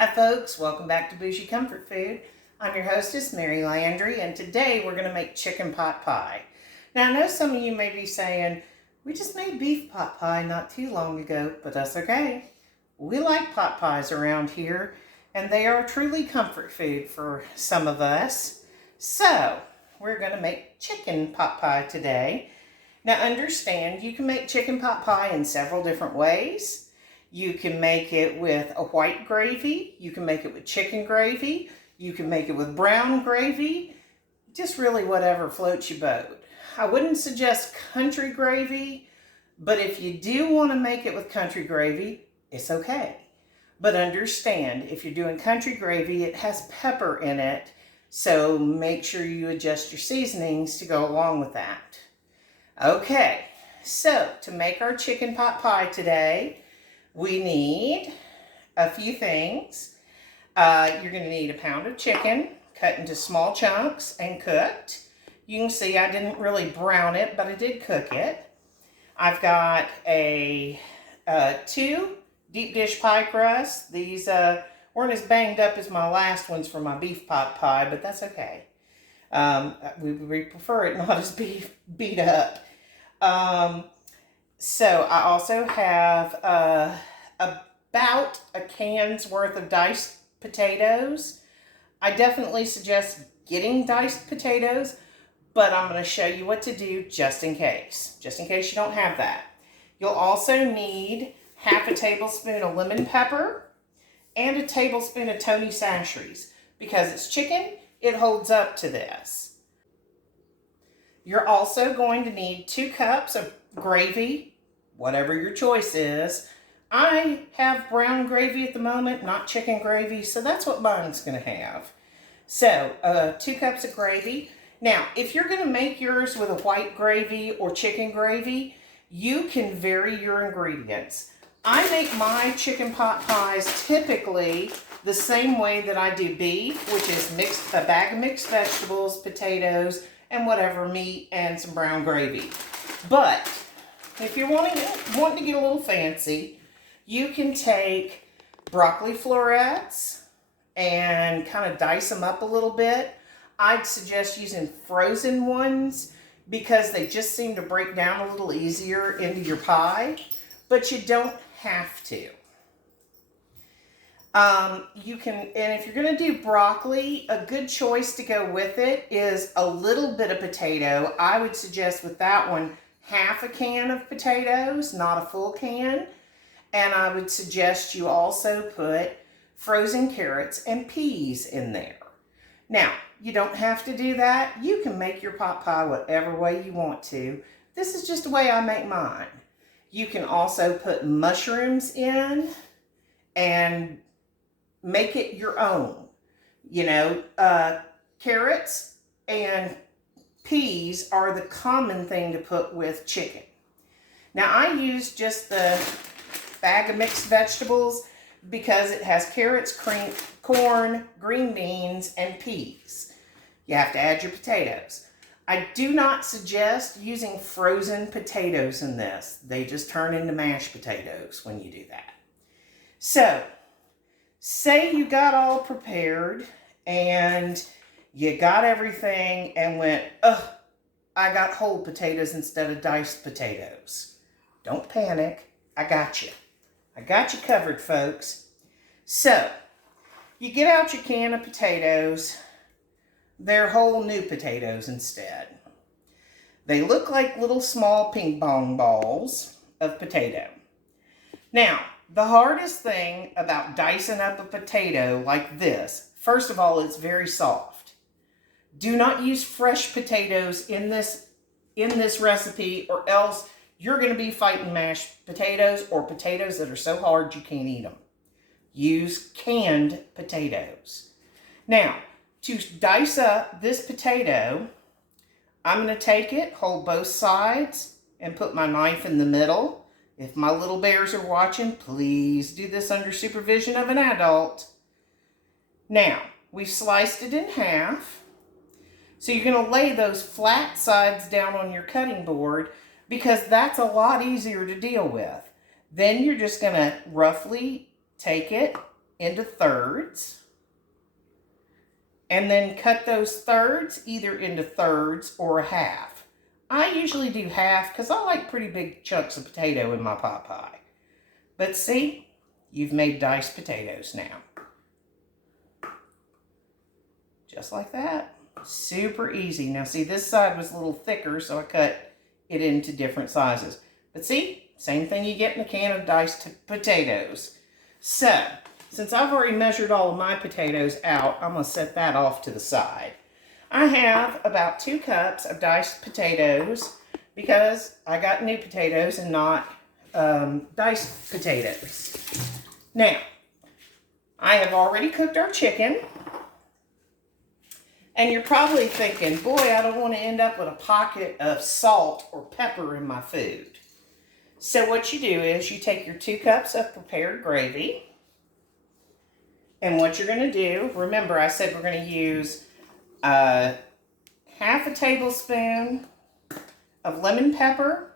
Hi folks, welcome back to Bougie Comfort Food. I'm your hostess, Mary Landry, and today we're going to make chicken pot pie. Now I know some of you may be saying, we just made beef pot pie not too long ago, but that's okay. We like pot pies around here, and they are truly comfort food for some of us. So, we're going to make chicken pot pie today. Now understand, you can make chicken pot pie in several different ways. You can make it with a white gravy, you can make it with chicken gravy, you can make it with brown gravy, just really whatever floats your boat. I wouldn't suggest country gravy, but if you do want to make it with country gravy, it's okay. But understand, if you're doing country gravy, it has pepper in it, so make sure you adjust your seasonings to go along with that. Okay, so to make our chicken pot pie today, we need a few things. You're going to need a pound of chicken cut into small chunks and cooked. You can see I didn't really brown it, but I did cook it. I've got two deep dish pie crusts. These weren't as banged up as my last ones for my beef pot pie, but that's okay. We prefer it not as beat up. So I also have about a can's worth of diced potatoes. I definitely suggest getting diced potatoes, but I'm going to show you what to do just in case you don't have that. You'll also need half a tablespoon of lemon pepper and a tablespoon of Tony Chachere's. Because it's chicken, it holds up to this. You're also going to need 2 cups of gravy, whatever your choice is. I have brown gravy at the moment, not chicken gravy, so that's what mine's going to have. So, 2 cups of gravy. Now, if you're going to make yours with a white gravy or chicken gravy, you can vary your ingredients. I make my chicken pot pies typically the same way that I do beef, which is a bag of mixed vegetables, potatoes, and whatever meat and some brown gravy. But if you're wanting to get a little fancy, you can take broccoli florets and kind of dice them up a little bit. I'd suggest using frozen ones because they just seem to break down a little easier into your pie, but you don't have to. And if you're going to do broccoli, a good choice to go with it is a little bit of potato. I would suggest with that one, half a can of potatoes, not a full can. And I would suggest you also put frozen carrots and peas in there. Now, you don't have to do that. You can make your pot pie whatever way you want to. This is just the way I make mine. You can also put mushrooms in and make it your own. You know, carrots and peas are the common thing to put with chicken. Now, I use just the bag of mixed vegetables because it has carrots, corn, green beans, and peas. You have to add your potatoes. I do not suggest using frozen potatoes in this. They just turn into mashed potatoes when you do that. So, say you got all prepared and you got everything and went, ugh, I got whole potatoes instead of diced potatoes. Don't panic. I got you. I got you covered, folks. So, you get out your can of potatoes. They're whole new potatoes instead. They look like little small ping pong balls of potato. Now, the hardest thing about dicing up a potato like this, first of all, it's very soft. Do not use fresh potatoes in this recipe, or else you're going to be fighting mashed potatoes or potatoes that are so hard you can't eat them. Use canned potatoes. Now, to dice up this potato, I'm going to take it, hold both sides, and put my knife in the middle. If my little bears are watching, please do this under supervision of an adult. Now, we've sliced it in half. So you're going to lay those flat sides down on your cutting board because that's a lot easier to deal with. Then you're just going to roughly take it into thirds. And then cut those thirds either into thirds or a half. I usually do half because I like pretty big chunks of potato in my pot pie. But see, you've made diced potatoes now. Just like that. Super easy. Now see, this side was a little thicker, so I cut it into different sizes. But see, same thing you get in a can of diced potatoes. So, since I've already measured all of my potatoes out, I'm going to set that off to the side. I have about 2 cups of diced potatoes because I got new potatoes and not diced potatoes. Now, I have already cooked our chicken. And you're probably thinking, boy, I don't want to end up with a pocket of salt or pepper in my food. So what you do is you take your 2 cups of prepared gravy. And what you're going to do, remember I said we're going to use half a tablespoon of lemon pepper.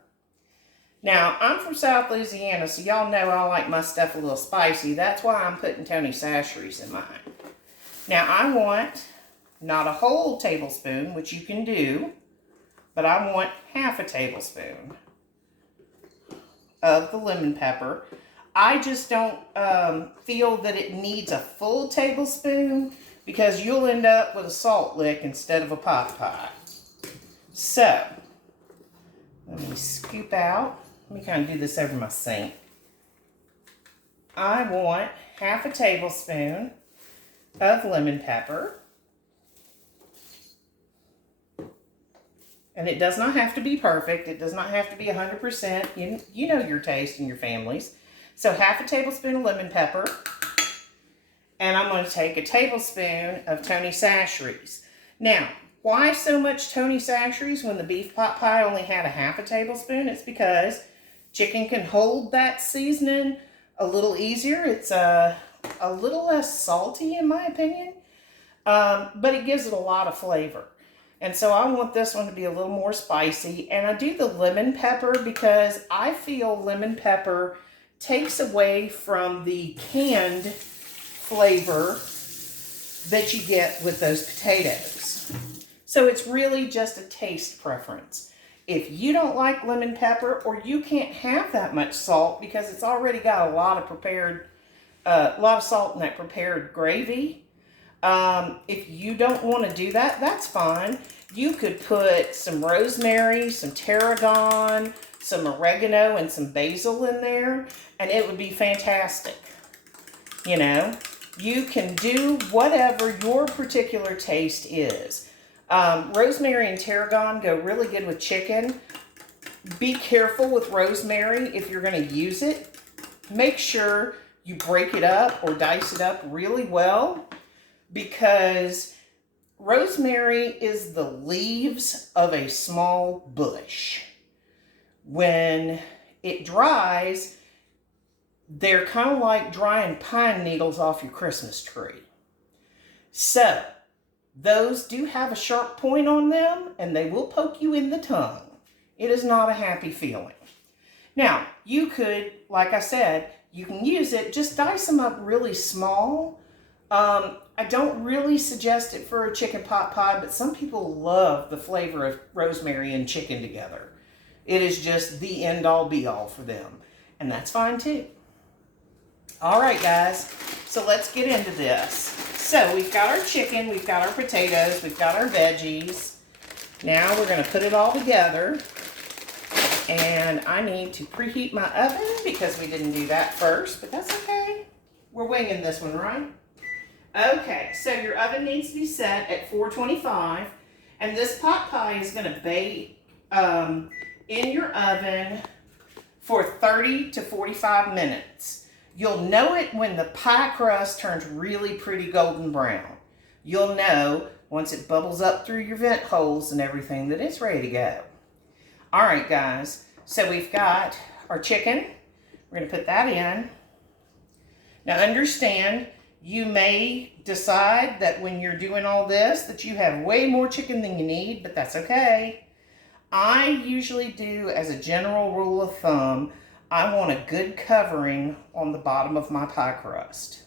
Now, I'm from South Louisiana, so y'all know I like my stuff a little spicy. That's why I'm putting Tony Chachere's in mine. Now, I want not a whole tablespoon, which you can do, but I want half a tablespoon of the lemon pepper. I just don't feel that it needs a full tablespoon because you'll end up with a salt lick instead of a pot pie. So, let me scoop out. Let me kind of do this over my sink. I want half a tablespoon of lemon pepper. And it does not have to be perfect. It does not have to be 100%. You know your taste and your family's. So half a tablespoon of lemon pepper. And I'm going to take a tablespoon of Tony Chachere's. Now, why so much Tony Chachere's when the beef pot pie only had a half a tablespoon? It's because chicken can hold that seasoning a little easier. It's a little less salty in my opinion. But it gives it a lot of flavor. And so I want this one to be a little more spicy. And I do the lemon pepper because I feel lemon pepper takes away from the canned flavor that you get with those potatoes. So it's really just a taste preference. If you don't like lemon pepper or you can't have that much salt because it's already got a lot of salt in that prepared gravy, if you don't want to do that, that's fine. You could put some rosemary, some tarragon, some oregano, and some basil in there, and it would be fantastic. You know, you can do whatever your particular taste is. Rosemary and tarragon go really good with chicken. Be careful with rosemary if you're going to use it. Make sure you break it up or dice it up really well, because rosemary is the leaves of a small bush. When it dries, they're kind of like drying pine needles off your Christmas tree. So, those do have a sharp point on them, and they will poke you in the tongue. It is not a happy feeling. Now, you could, like I said, you can use it, just dice them up really small. I don't really suggest it for a chicken pot pie, but some people love the flavor of rosemary and chicken together. It is just the end-all be-all for them, and that's fine too. All right, guys, so let's get into this. So we've got our chicken, we've got our potatoes, we've got our veggies. Now we're going to put it all together, and I need to preheat my oven because we didn't do that first, but that's okay. We're winging this one, right? Okay, so your oven needs to be set at 425, and this pot pie is going to bake in your oven for 30 to 45 minutes. You'll know it when the pie crust turns really pretty golden brown. You'll know once it bubbles up through your vent holes and everything that it's ready to go. All right, guys, so we've got our chicken. We're going to put that in. Now understand, you may decide that when you're doing all this that you have way more chicken than you need, but that's okay. I usually do, as a general rule of thumb, I want a good covering on the bottom of my pie crust.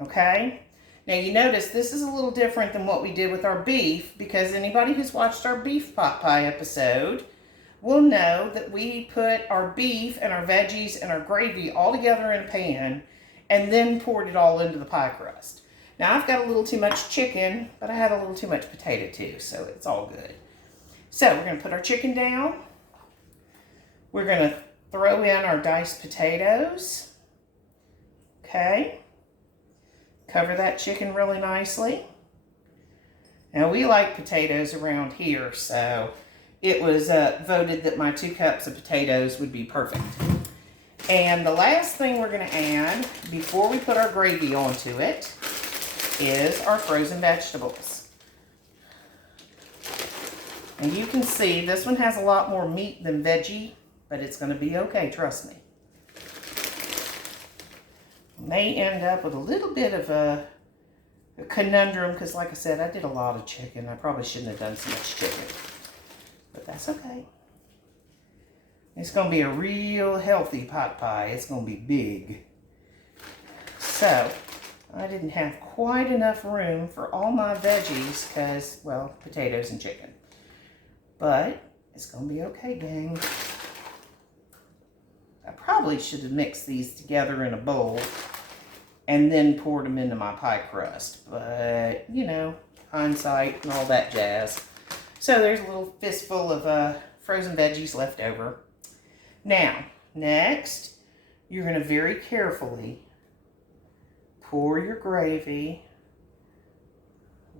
okay? Now you notice this is a little different than what we did with our beef, because anybody who's watched our beef pot pie episode will know that we put our beef and our veggies and our gravy all together in a pan and then poured it all into the pie crust. Now I've got a little too much chicken, but I had a little too much potato too, so it's all good. So we're gonna put our chicken down. We're gonna throw in our diced potatoes, okay? Cover that chicken really nicely. Now we like potatoes around here, so it was voted that my 2 cups of potatoes would be perfect. And the last thing we're gonna add before we put our gravy onto it is our frozen vegetables. And you can see this one has a lot more meat than veggie, but it's gonna be okay, trust me. May end up with a little bit of a conundrum, because like I said, I did a lot of chicken. I probably shouldn't have done so much chicken, but that's okay. It's gonna be a real healthy pot pie. It's gonna be big. So, I didn't have quite enough room for all my veggies because, well, potatoes and chicken. But it's going to be okay, gang. I probably should have mixed these together in a bowl and then poured them into my pie crust. But, you know, hindsight and all that jazz. So there's a little fistful of frozen veggies left over. Now, next, you're going to very carefully pour your gravy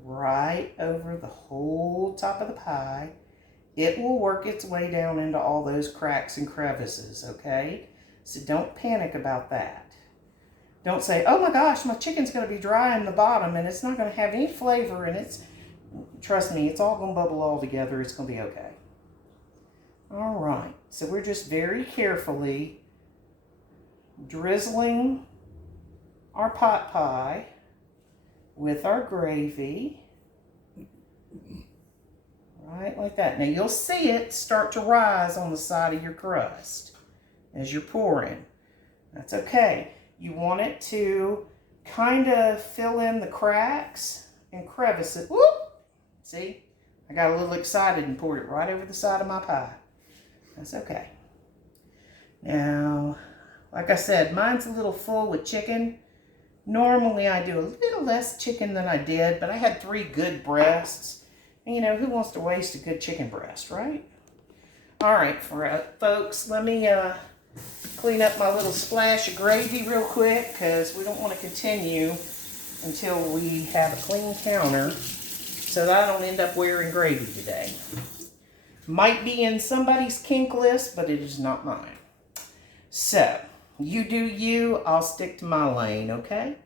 right over the whole top of the pie. It will work its way down into all those cracks and crevices, okay? So don't panic about that. Don't say, oh my gosh, my chicken's going to be dry in the bottom and it's not going to have any flavor, and trust me, it's all going to bubble all together. It's going to be okay. All right, so we're just very carefully drizzling our pot pie with our gravy, right like that. Now you'll see it start to rise on the side of your crust as you're pouring. That's okay. You want it to kind of fill in the cracks and crevices. Whoop! See, I got a little excited and poured it right over the side of my pie. That's okay. Now, like I said, mine's a little full with chicken. Normally I do a little less chicken than I did, but I had 3 good breasts. And you know, who wants to waste a good chicken breast, right? All right, folks, let me clean up my little splash of gravy real quick, because we don't want to continue until we have a clean counter so that I don't end up wearing gravy today. Might be in somebody's kink list, but it is not mine. So, you do you, I'll stick to my lane, okay?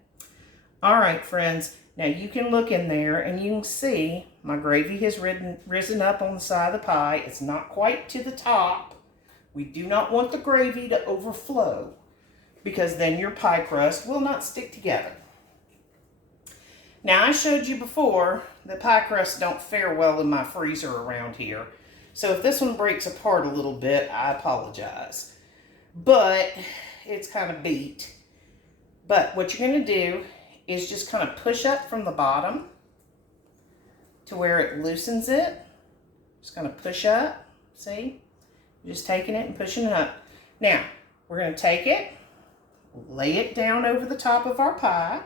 All right, friends. Now, you can look in there and you can see my gravy has risen up on the side of the pie. It's not quite to the top. We do not want the gravy to overflow, because then your pie crust will not stick together. Now, I showed you before that pie crusts don't fare well in my freezer around here. So if this one breaks apart a little bit, I apologize. But it's kind of beat. But what you're going to do is just kind of push up from the bottom to where it loosens it. Just kind of push up, see? You're just taking it and pushing it up. Now, we're going to take it, lay it down over the top of our pie,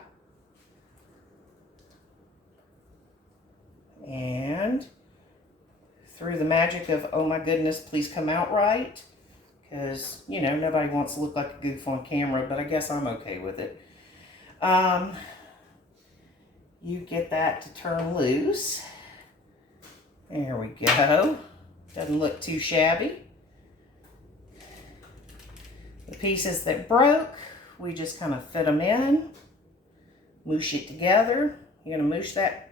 and through the magic of, oh my goodness, please come out right, because, you know, nobody wants to look like a goof on camera, but I guess I'm okay with it. You get that to turn loose. There we go. Doesn't look too shabby. The pieces that broke, we just kind of fit them in, moosh it together. You're going to moosh that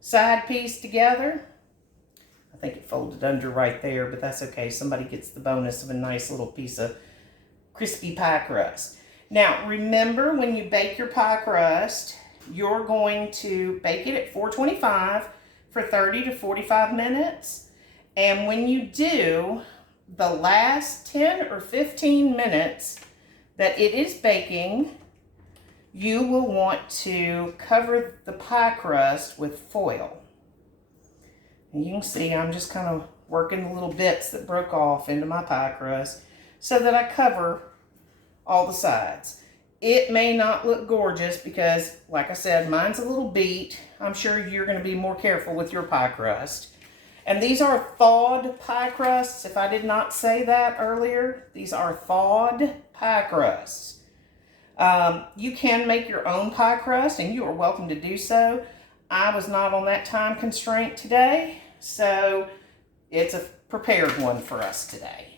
side piece together. I think it folded under right there, but that's okay. Somebody gets the bonus of a nice little piece of crispy pie crust. Now, remember, when you bake your pie crust, you're going to bake it at 425 for 30 to 45 minutes. And when you do, the last 10 or 15 minutes that it is baking, you will want to cover the pie crust with foil. And you can see I'm just kind of working the little bits that broke off into my pie crust so that I cover all the sides. It may not look gorgeous because, like I said, mine's a little beat. I'm sure you're going to be more careful with your pie crust. And these are thawed pie crusts. If I did not say that earlier, these are thawed pie crusts. You can make your own pie crust, and you are welcome to do so. I was not on that time constraint today, so it's a prepared one for us today.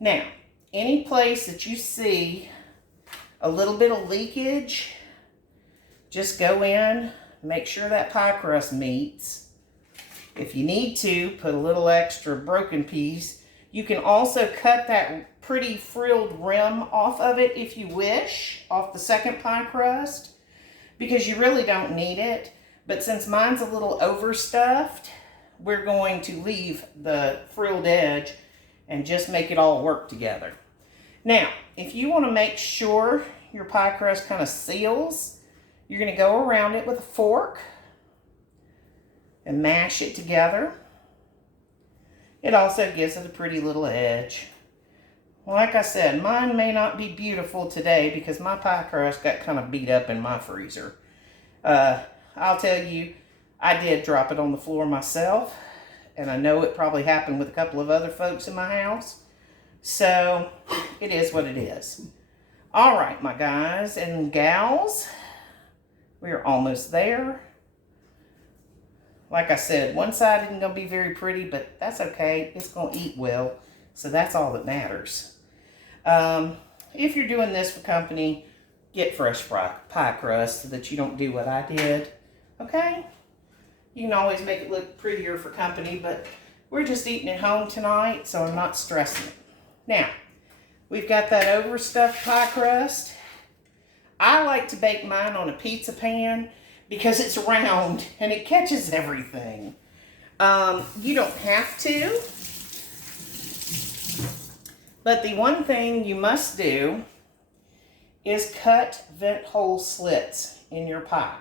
Now, any place that you see a little bit of leakage, just go in, make sure that pie crust meets. If you need to, put a little extra broken piece. You can also cut that pretty frilled rim off of it if you wish, off the second pie crust, because you really don't need it. But since mine's a little overstuffed, we're going to leave the frilled edge and just make it all work together. Now, if you want to make sure your pie crust kind of seals, you're going to go around it with a fork and mash it together. It also gives it a pretty little edge. Like I said, mine may not be beautiful today because my pie crust got kind of beat up in my freezer. I'll tell you, I did drop it on the floor myself, and I know it probably happened with a couple of other folks in my house. So, it is what it is. All right, my guys and gals, we are almost there. Like I said, one side isn't going to be very pretty, but that's okay. It's going to eat well, so that's all that matters. If you're doing this for company, get fresh pie crust so that you don't do what I did, okay? You can always make it look prettier for company, but we're just eating at home tonight, so I'm not stressing it. Now, we've got that overstuffed pie crust. I like to bake mine on a pizza pan because it's round and it catches everything. You don't have to, but the one thing you must do is cut vent hole slits in your pie.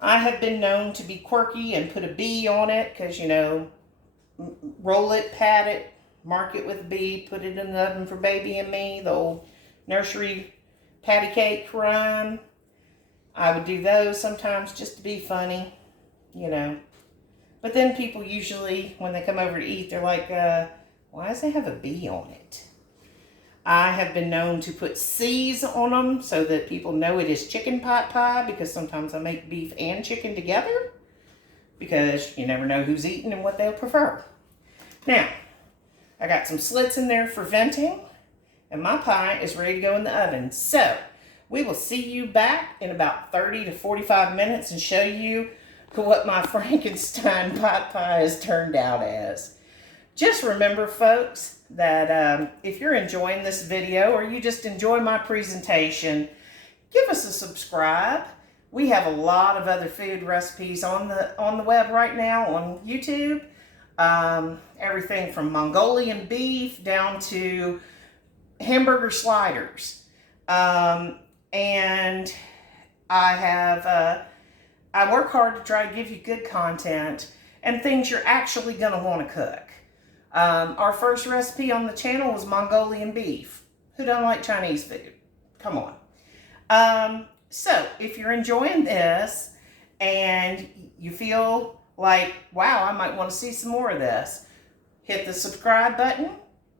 I have been known to be quirky and put a B on it because, you know, roll it, pat it, mark it with a B, put it in the oven for baby and me, the old nursery patty cake rhyme. I would do those sometimes just to be funny, you know. But then people usually, when they come over to eat, they're like, why does it have a B on it? I have been known to put C's on them so that people know it is chicken pot pie, because sometimes I make beef and chicken together because you never know who's eating and what they'll prefer. Now, I got some slits in there for venting, and my pie is ready to go in the oven. So, we will see you back in about 30 to 45 minutes and show you what my Frankenstein pot pie has turned out as. Just remember, folks, that if you're enjoying this video or you just enjoy my presentation, give us a subscribe. We have a lot of other food recipes on the web right now on YouTube. Everything from Mongolian beef down to hamburger sliders. And I work hard to try to give you good content and things you're actually going to want to cook. Our first recipe on the channel was Mongolian beef. Who doesn't like Chinese food? Come on. So, if you're enjoying this and you feel like, wow, I might want to see some more of this, hit the subscribe button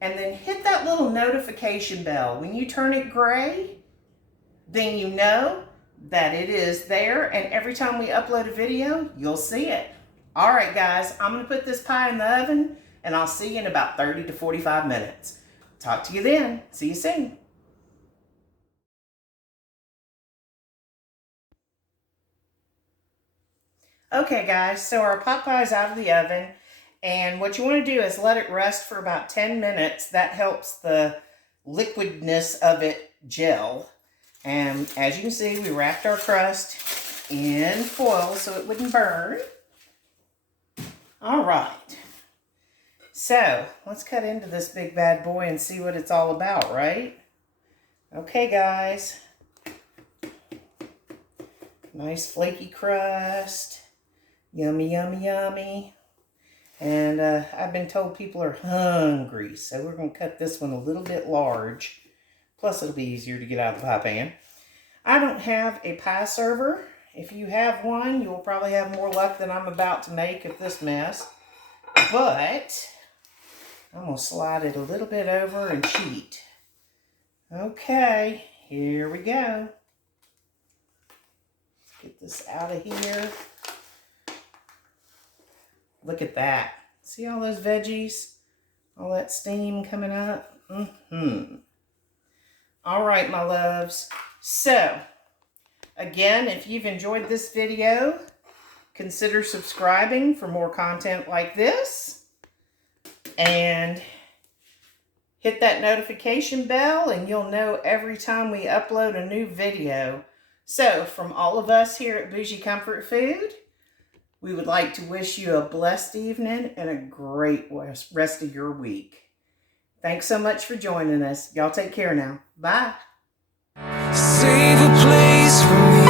and then hit that little notification bell. When you turn it gray, then you know that it is there, and every time we upload a video, you'll see it. All right, guys, I'm going to put this pie in the oven, and I'll see you in about 30 to 45 minutes. Talk to you then. See you soon. Okay, guys, so our pot pie is out of the oven, and what you want to do is let it rest for about 10 minutes. That helps the liquidness of it gel. And as you can see, we wrapped our crust in foil so it wouldn't burn. All right. So, let's cut into this big bad boy and see what it's all about, right? Okay, guys. Nice flaky crust. Yummy, yummy, yummy. And I've been told people are hungry, so we're going to cut this one a little bit large. Plus, it'll be easier to get out of the pie pan. I don't have a pie server. If you have one, you'll probably have more luck than I'm about to make of this mess. But I'm going to slide it a little bit over and cheat. Okay, here we go. Let's get this out of here. Look at that. See all those veggies? All that steam coming up? All right, my loves. So, again, if you've enjoyed this video, consider subscribing for more content like this. And hit that notification bell and you'll know every time we upload a new video. So, from all of us here at Bougie Comfort Food, we would like to wish you a blessed evening and a great rest of your week. Thanks so much for joining us. Y'all take care now. Bye. Save a place for me.